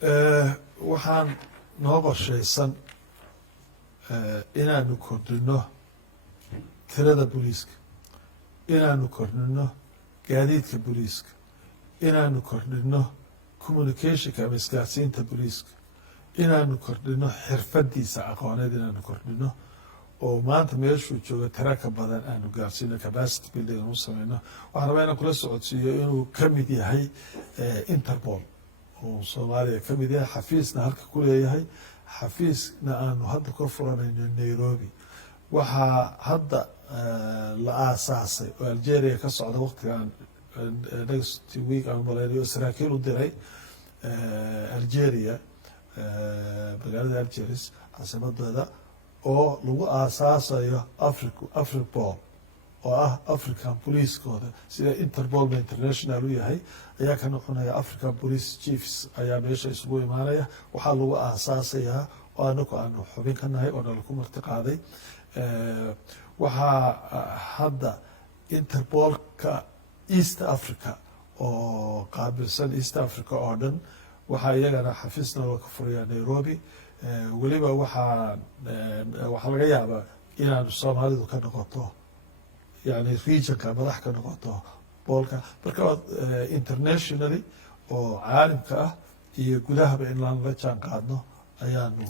waxaan noo qorshaysan inaanu kordhino tirada booliiska, inaanu kordhino gaadiidka booliiska, inaanu kordhino communicationka ama isgaarsiinta booliiska, inaanu kordhino xirfadiisa aqooneed, inaanu kordhino oo maanta meeshuu jooga tira ka badan aanu gaarsiino, capacity building aanu sameyno. waxaan rabaa inaan kula socodsiiyo inuu ka mid yahay Interpol oo Soomaaliya ka mid yahay, xafiisna halka ku leeyahay, xafiisna aanu hadda ka furanayno Nairobi. waxaa hadda la aasaasay oo Algeria ka socda waqtigan next week aan malaynayo saraakiil u diray Algeria, magaalada Algiers caasimadeeda, oo lagu aasaasayo Afripol oo ah African Police-kooda sida Interpol international u yahay, ayaa ka noqonaya African Police Chiefs ayaa meesha isugu imaanaya. waxaa lagu aasaasayaa oo anagu aanu xubin ka nahay oo nalaku marti qaaday. waxaa hadda Interpolka East Africa oo qaabilsan East Africa oo dhan, waxaa iyagana xafiisna loo ka furayaa Nairobi. weliba waxaa laga yaabaa inaanu Soomaalidu ka noqoto yani regionka madax ka noqoto boolka, marka internationally oo caalamka ah iyo gudahaba inaan la jaan qaadno ayaanu